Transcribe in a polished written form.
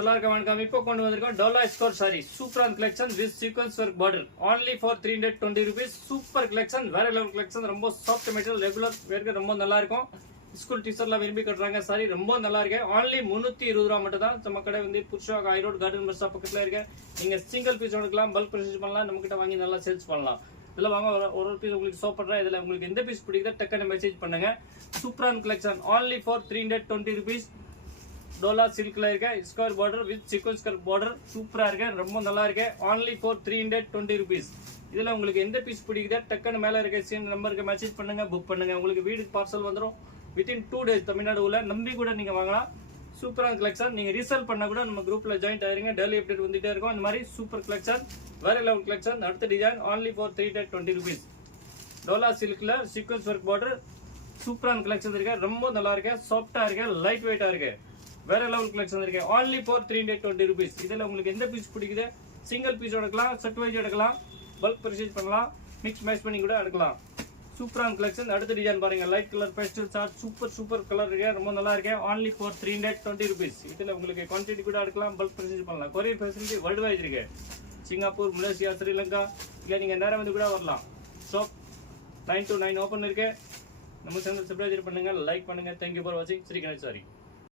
வணக்கம். இப்போ கொண்டு வந்திருக்கோம் Dola score sorry super collection with sequins work border only for 320 rupees. Super collection, வேற லெவல் கலெக்ஷன். ரொம்ப சாஃப்ட் மெட்டீரியல், ரெகுலர் வேர்க்க ரொம்ப நல்லா இருக்கும். ஸ்கூல் டீச்சர்லாம் விரும்பி கட்டுறாங்க. சாரி ரொம்ப நல்லா இருக்கு. only 320 ரூபா மட்டும் தான். நம்ம கடை வந்து புருஷாக் ஹைரோட் கார்டன் பஸ் ஸ்டாப் பக்கத்துல இருக்கு. நீங்க சிங்கிள் பீஸ் எடுக்கலாம், பல்க் பர்ச்சேஸ் பண்ணலாம், நம்ம கிட்ட வாங்கி நல்லா சேல்ஸ் பண்ணலாம். இதெல்லாம் வாங்க ஒரு பீஸ் உங்களுக்கு ஷோ பண்றேன். இதுல உங்களுக்கு எந்த பீஸ் பிடிக்குதோ டக்குன்னு மெசேஜ் பண்ணுங்க. சூப்பரான கலெக்ஷன் only for 320 rupees. डोला सिल्कல இருக்க square border with sequence curve border சூப்பரா இருக்கு, ரொம்ப நல்லா இருக்கு. only for 320 rupees. இதுல உங்களுக்கு எந்த பீஸ் பிடிக்குதோ டக்குன்னு மேல இருக்க சீன் நம்பருக்கு மெசேஜ் பண்ணுங்க, புக் பண்ணுங்க. உங்களுக்கு வீட்டுக்கு பார்சல் வந்துரும் within 2 days. தமிழ்நாடு உள்ள நம்பி கூட நீங்க வாங்கலாம். சூப்பரான கலெக்ஷன். நீங்க ரீசேல் பண்ண கூட நம்ம குரூப்ல ஜாயின் ஆயிருங்க. டெய்லி அப்டேட் வந்துட்டே இருக்கும். இந்த மாதிரி சூப்பர் கலெக்ஷன், வேற லெவல் கலெக்ஷன். அடுத்த டிசைன் only for 320 rupees. டோலா சில்க்ல சீக்வென்ஸ் ஒர்க் border சூப்பரான கலெக்ஷன் இருக்கு, ரொம்ப நல்லா இருக்கு, சாஃப்ட்டா இருக்கு, லைட் வெயிட்டா இருக்கு. வேற லெவல் கலெக்ஷன் இருக்கு. only for 320 rupees. இதுல உங்களுக்கு எந்த பீஸ் பிடிக்குது சிங்கிள் பீஸ் எடுக்கலாம், செட் வைஸ் எடுக்கலாம், பல்க் பர்ச்சேஸ் பண்ணலாம், மிக்ஸ் மேட்ச் பண்ணி கூட எடுக்கலாம். சூப்பரான கலெக்ஷன். அடுத்த டிசைன் பாருங்க, light colour pastel shirt, super colour இருக்கு, ரொம்ப நல்லா இருக்கு. only for 320 rupees. இதுல உங்களுக்கு குவான்டிட்டி கூட எடுக்கலாம், பல்க் பர்ச்சேஸ் பண்ணலாம். கொரியர் ஃபெசிலிட்டி வேர்ல்ட் வைட் இருக்கு. சிங்கப்பூர், மலேசியா, ஸ்ரீலங்கா, இல்ல நீங்க நேரம் வந்து கூட வரலாம். ஷாப் 9 to 9 ஓபன் இருக்கு. நம்ம சேனல் சப்ஸ்கிரைப் பண்ணுங்க, லைக் பண்ணுங்க. Thank you for watching. Shri Ganesh sorry.